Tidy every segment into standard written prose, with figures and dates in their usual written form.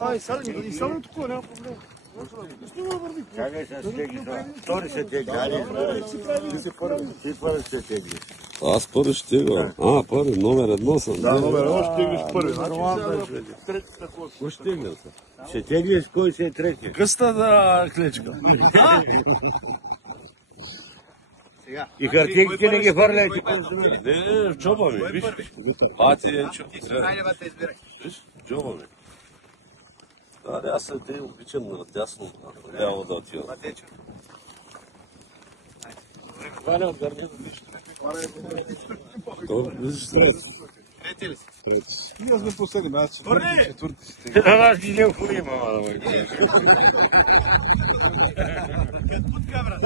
Ай, сега и само такова, няма проблем. Чакай се стегли. Втори се тегли. Ти първи се тегли. Аз първи ще тегля. Първи, номер едно съм. Да, номер едно ще теглиш първи. Кой ще тегля? Ще теглиш, кой се е трети? Къстата клечка. И хартийките не ги хвърляйте. Не, в джоба ми, виж. Бати е чоба. Виж, в джоба ми. Аз се те обичам на дясно, ляво да отивам. Валя, отгърни да виж. Трети ли си? Ние сме последни, аз четвърти си теглиш. Аз ги не хули, мама, да ме кажеш. Като путка, брат.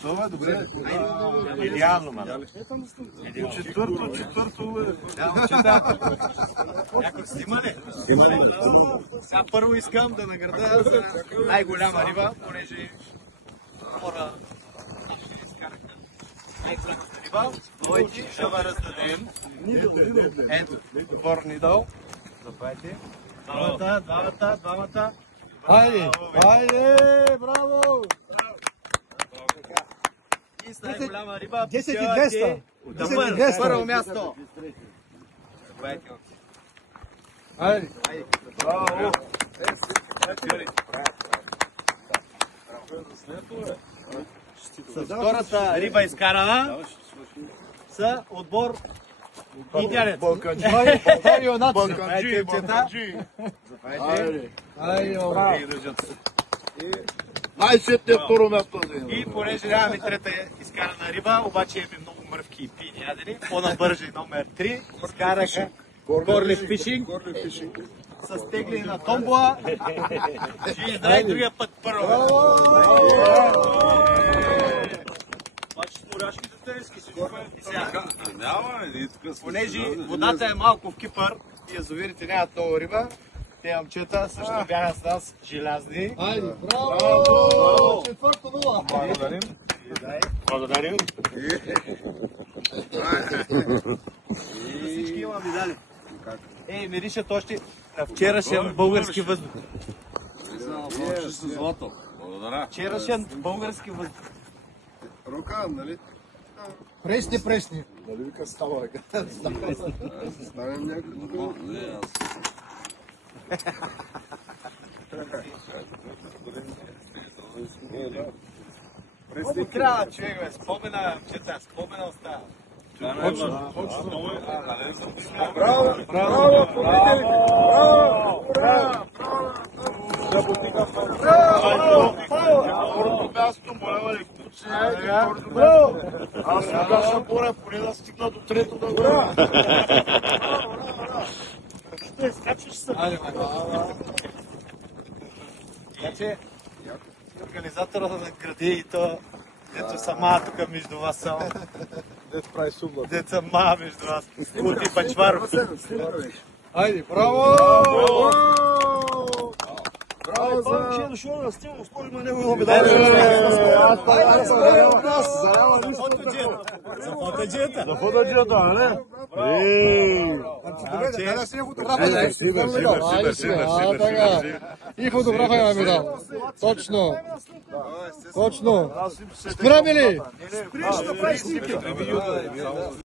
Това е добре. Идеално, мама. Четвърто. Някой снима ли? Сега първо искам да награда за най-голяма риба, понеже хора ще изкараха най-голямата риба. Двойки ще ме раздадем. Ето, двор нидъл. Запайте. Двамата. Хайде, браво! И с най-голяма риба 10 и 200. Първо място. Запайте. Хайде. Браво! С втората риба изкарана са отбор Идянец. България нация. Запайте, момчета. Запайте. Хайде, браво. Най-сетне второ място. И понеже нямаме трета изкарана риба, обаче имаме много мръвки и пини ядени, по-набърже номер 3, изкараха Горлив Фишинг с теглени на томбола. Ще издай другия път първо. Обаче с моряшките тениски си понеже водата е малко в Кипър и язовирите нямат много риба, те момчета също бяха с нас желязни. Хайде, браво! Четвърто нула. Благодарим. За всички има медали. Ей, миришат още на вчерашен български въздух. Злато. Благодаря. Вчерашен български въздух. Рука, нали? Пресни. Нали вика става, вика. Ставим някакво. Много трябва, човек, бе. Спомена, чета, спомена остава. Браво, победители! Браво! Второто място, моля ли, браво! Аз сега ще боря, поне да стигна до трето да горе. Ще скачаш се. Значи, организатора на гради и то, дето са ма тук между вас само. Дето прави субла. Дето са ма между вас. Кути Бачваров. Хайде, браво! Браво за... Ще е дошъл на стил, скоро има негово медали. За фотоджията. За фотоджията, нали? Добре, си е фотографа. Супер. И фотографа има медал. Точно. Спираме ли? Спреш да правиш снимки.